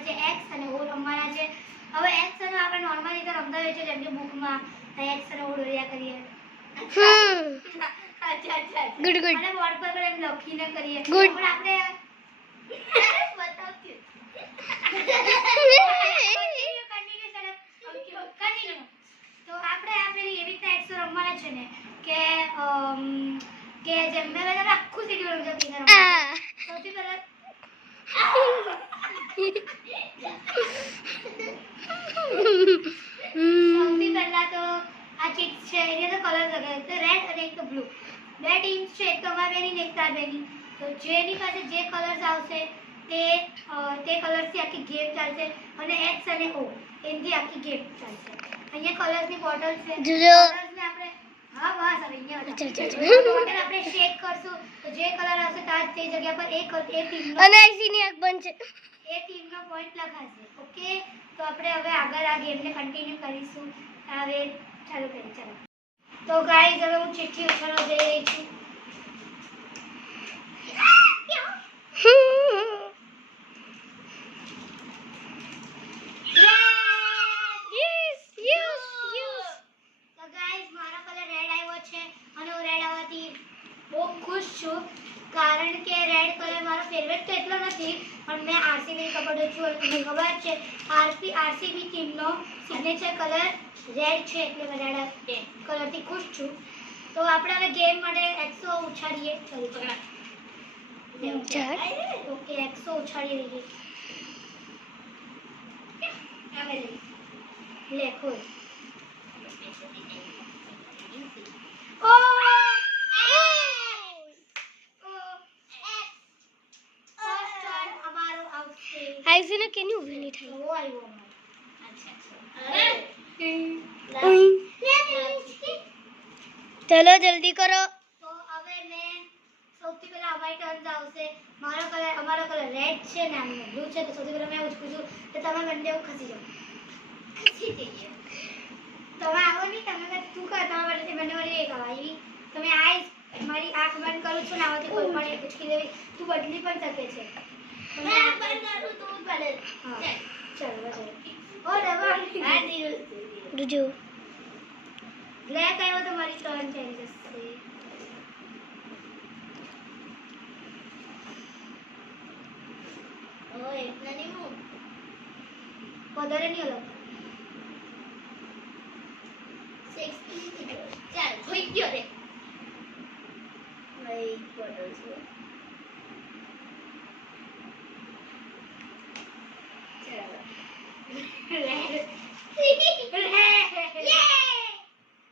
આપણે જે એક્સ અને ઓ રમવાના છે. હવે એક્સ અને આપણે નોર્મલ રીતે રમતા હોઈએ છીએ જેમ કે બુકમાં એક્સ અને ઓ દોર્યા કરીએ. અચ્છા ગુડ ગુડ અને બોર્ડ પર એમ લખીને કરીએ Good. પણ આપણે બતાવતી કન્ટિન્યુ તો આપણે આ પેલી એવી રીતના એક્સ રમવાના છે ને કે જેમ મેં આખું શેડ્યુલ રમતી સૌથી પહેલા સૌથી પહેલા તો આ ચીટ છે એને તો કલર લગાવ્યો તો રેડ અને એક તો બ્લુ. બે ટીમ્સ છે એક તો અમારી બેની ને એક તાર બેની. તો જેની પાસે જે કલર્સ આવશે તે કલર્સથી આખી ગેમ ચાલશે અને એક્સ અને ઓ એનથી આખી ગેમ ચાલશે. અહીંયા કલર્સની બોટલ છે. કલર્સને આપણે હા બસ હવે અહીંયા બોટલ આપણે શેક કરશું તો જે કલર આવશે તાર તે જગ્યા પર એ ટીમનો અને આઈસીની એક બનશે એ ટીમનો પોઈન્ટ લખાશે. ઓકે તો આપણે હવે આગળ આ ગેમને કન્ટિન્યુ કરીશું. હવે ચાલુ કરીએ ચાલો. તો ગાઈઝ હવે હું ચિઠ્ઠી ઉછાળવા જઈ રહી છું. તો ગાઈઝ મારો કલર રેડ આવ્યો છે અને હું રેડ આવવાથી બહુ ખુશ છું કારણ કે રેડ કલર મારો ફેવરેટ તો એટલો નથી પણ મેં આરસીબી સપોર્ટર છું મને ખબર છે આરસીબી ટીમનો સિગ્નેચર કલર રેડ છે એટલે મેં રેડ કલરથી ખુશ છું. તો આપણે હવે ગેમ માટે 100 ઉછાળીએ. ઓકે 100 ઉછાળી રહીએ. લે ખોલ. ઓ આઈસીને કેની ઉભી નહીં થાય ઓ આવ્યો અચ્છા ચલો જલ્દી કરો. તો હવે મેં સૌથી પહેલા અમારી ટર્ન આવશે. અમારો કલર રેડ છે ને આમ બ્લુ છે તો સૌથી પહેલા મેં ઉચકું છું તો તમે બંને ખસી જાઓ. ખસી જઈએ તમે આવો નહીં તમે તું કર તમારા માટે બંને વળી એક આવી તમે આઈસ મારી આંખ બંધ કરું છું ને આવાથી કોઈ પણ એક ઉચકી લેવી તું બદલી પણ શકે છે. મેં આંખ બંધ કરું તું બદલ. હા ચાલો ઓ ડબલ હા દીધું રૂજો બ્લેક આવ્યો તો મારી ટર્ન થઈ જશે. ઓ એટલા નહીં હું વધારે નહીં અલગ 60 ચાલ હોઈ ગયો રે ભાઈ બોટલ છે ચાલો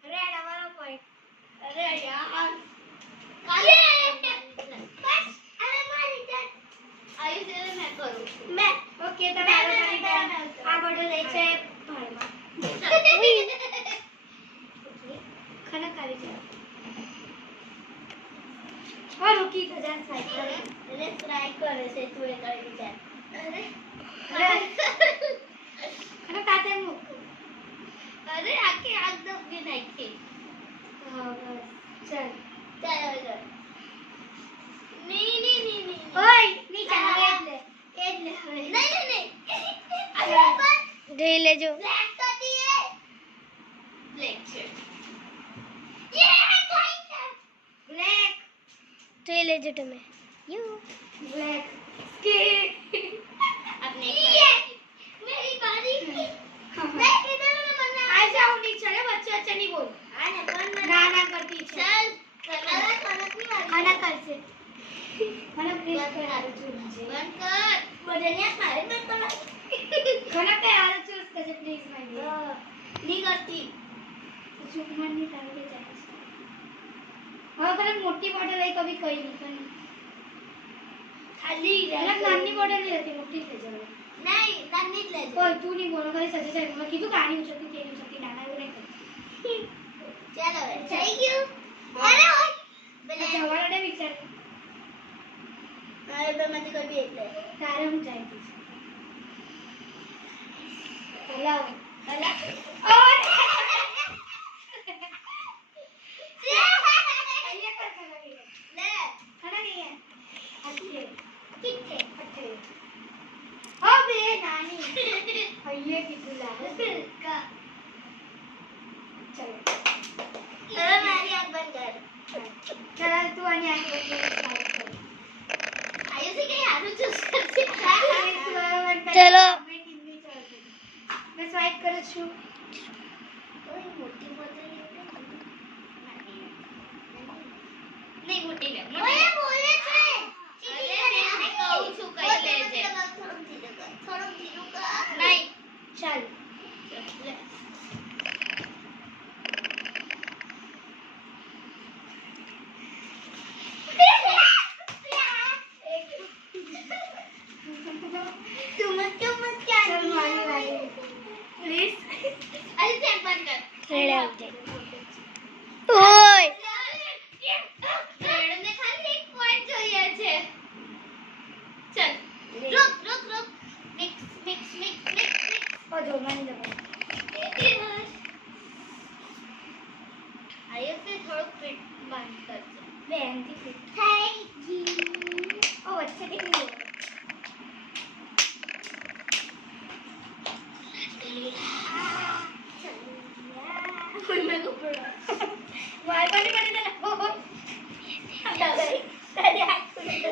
રેડ અમારો પોઈન્ટ. અરે યાર કાલે બસ હવે મારી ટર્ન આયુ છે મેં કરું મેં ઓકે તમે આ બોટલ લઈ છે ભાઈમાં ખનક આવી છે. ઓ રૂકી ખજાન સાઈડ એટલે ટ્રાય કરે છે તું એ કરી છે. અરે ખનક કાતે મૂક. અરે આખી આગ દબી નાખી. હા બસ ચાલ ચાલ નહીં ઓય ની ચાલ એટલે હવે નહીં જોઈ લેજો બ્લેક તો દીએ બ્લેક છે યે થઈ છે બ્લેક જોઈ લેજો તમે યુ બ્લેક કે अपने मेरी बारी मैं किधर बनना आ जाओ नीचे रे बच्चे अच्छा नहीं बोल आने बंद ना करती चल अरे खाना करसे खाना प्लीज कर आलू चूस बंद कर बदनिया मारे मत कर खाना पे आलू चूस कर प्लीज माय नहीं करती चुप मन नहीं करते जाए हां पर मोटी बोतल है कभी कहीं नहीं खाली अलग नानी बोतल नहीं रहती मोटी ले जाओ नहीं नानी ले जाओ कोई तू नहीं बोलो खाली सजे सजे मैं कीधु कहानी उछलती केनी उछलती नाना એવું નહીં કરતી ચાલો થઈ ગયું અરે ઓય अच्छा हमारा ने विचार अरे पे मत कर भी એટલે તારે હું ચાહીતી છે હલાવ હલા ઓય અહીંયા કર ખાના લે ખાના નહીં है अच्छे कितने अच्छे હવે નાની કીધું લાગે કા ચલો હવે મારી આંખ બંધ કર ચલો તું આની આંખ બંધ કર આયુષી કઈ હારું ચૂઝ કરશે ચલો मैं स्वाइप करूँ છું ઓય મોટી બોતલ નહીં મોટી લે ઓય બોલે છે અરે મેં કહું છું કઈ લેજે થોડું ધીરું કર નહીં ચાલ ઓય રેડને ખાલી એક પોઈન્ટ જોઈએ છે ચલ રૂક મિક્સ ઓ જો મને દો આયો તે થોડું ફિટ બંધ કરજો બે એન્ટી ફિટ થેન્ક યુ ઓ વચ્ચે દીકરી કોઈ મેં તો પડા વાય પાણી પાણી દે હો હો તારી હાથ ખુલી દે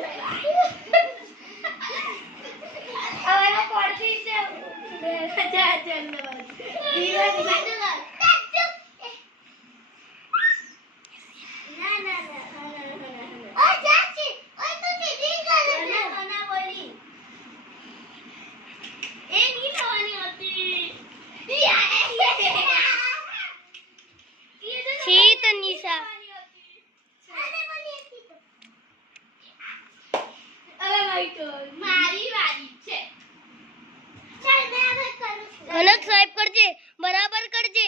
હવે નો પડતી છે જા જલ્દી ધીરે ધીરે ના ઓ ચાચી ઓય તું ટીવી કરે ના બોલી એ ની લવાની હતી છી તનિષા મારી વારી છે ચાલ મેં હવે કરું છું કનક સ્વાઇપ કરજે બરાબર કરજે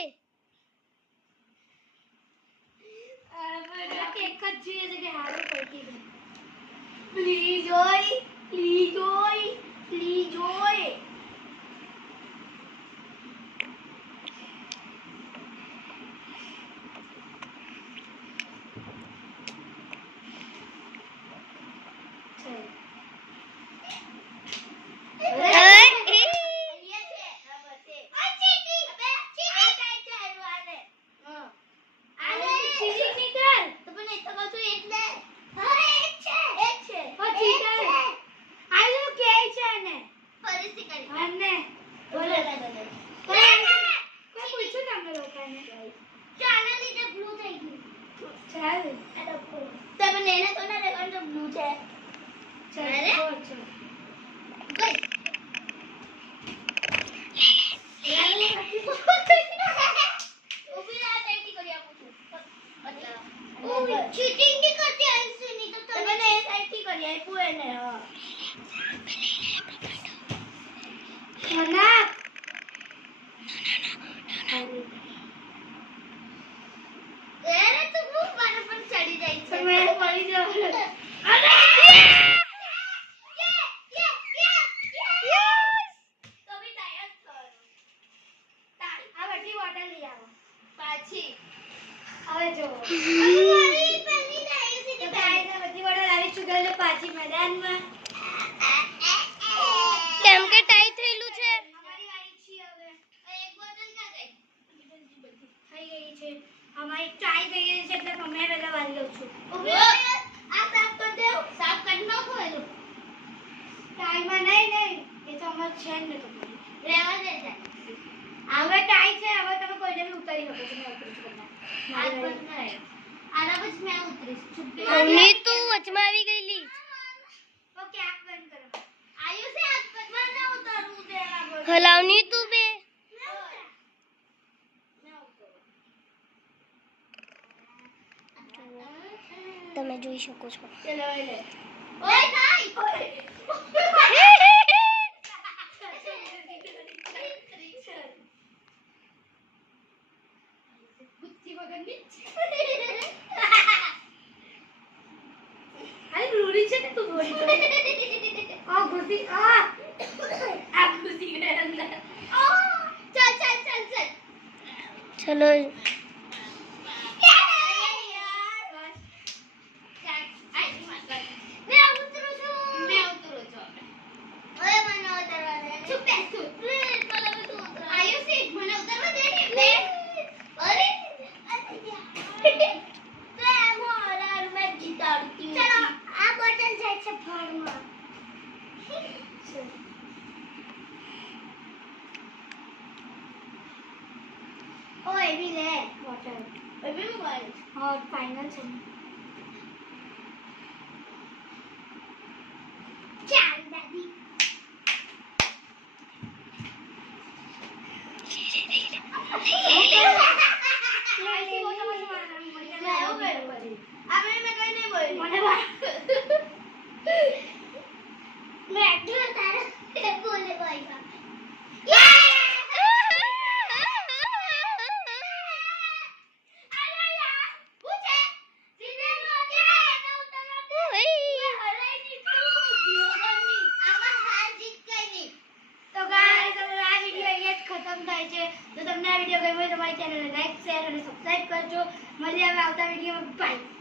એક જ જોઈએ છે કે હારું પડતી ગઈ પ્લીઝ ઓય ચીટિંગ ની કરતી આઈસી ની તો તમે એ સાઈડ થી કરી આપ્યું એને મના એરે તું બહુ પાને પર ચડી જાય છે મેં પડી જાવ અરે તો બી ટાયર કર આ બધી બોટલ લઈ આવો પાછી હવે જો મારી પહેલી ડાયરી સીધી ડાયરી બધી બોટલ આવી ચૂકેલ છે પાછી મેદાનમાં કેમ કે ટાઈ થયેલું છે અમારી વારી છે હવે એક બોટલ ક્યાં ગઈ થઈ ગઈ છે અમારી ટાઈ થઈ ગઈ છે એટલે અમે પહેલા વારી લઉં છું આ સાફ કર દે સાફ કરી નાખો એનું ટાઈમાં નહીં એ તો અમાર છે ને તો રહેવા દે હવે ટાઈ છે હવે તમે કોઈને બી ઉતારી શકો છો મેં ઉતરી છું હાથ પર નહીં આના પછી મેં ઉતરીશ ચૂપ ની તું વચમાં આવી ગયેલી ઓકે આંખ બંધ કરો આયુ છે આંખ બંધ ના ઉતારવું દેવા બોલ હલાવની તું બે તમે જોઈ શકો છો ચલો લે ઓય નહીં ઓય ગુચ્ચી વગરની અરે બ્લુરી છે ને તું થોડી આ ગુચ્ચી આ ગુચ્ચી ગઈ અંદર ચાલ ચલો હા ફાઇનલ છે ચાલ દાદી તો તમને આ વિડીયો ગમ્યો હોય તો મારી ચેનલને લાઈક શેર અને સબસ્ક્રાઇબ કરજો મળીએ હવે આવતા વિડીયોમાં બાય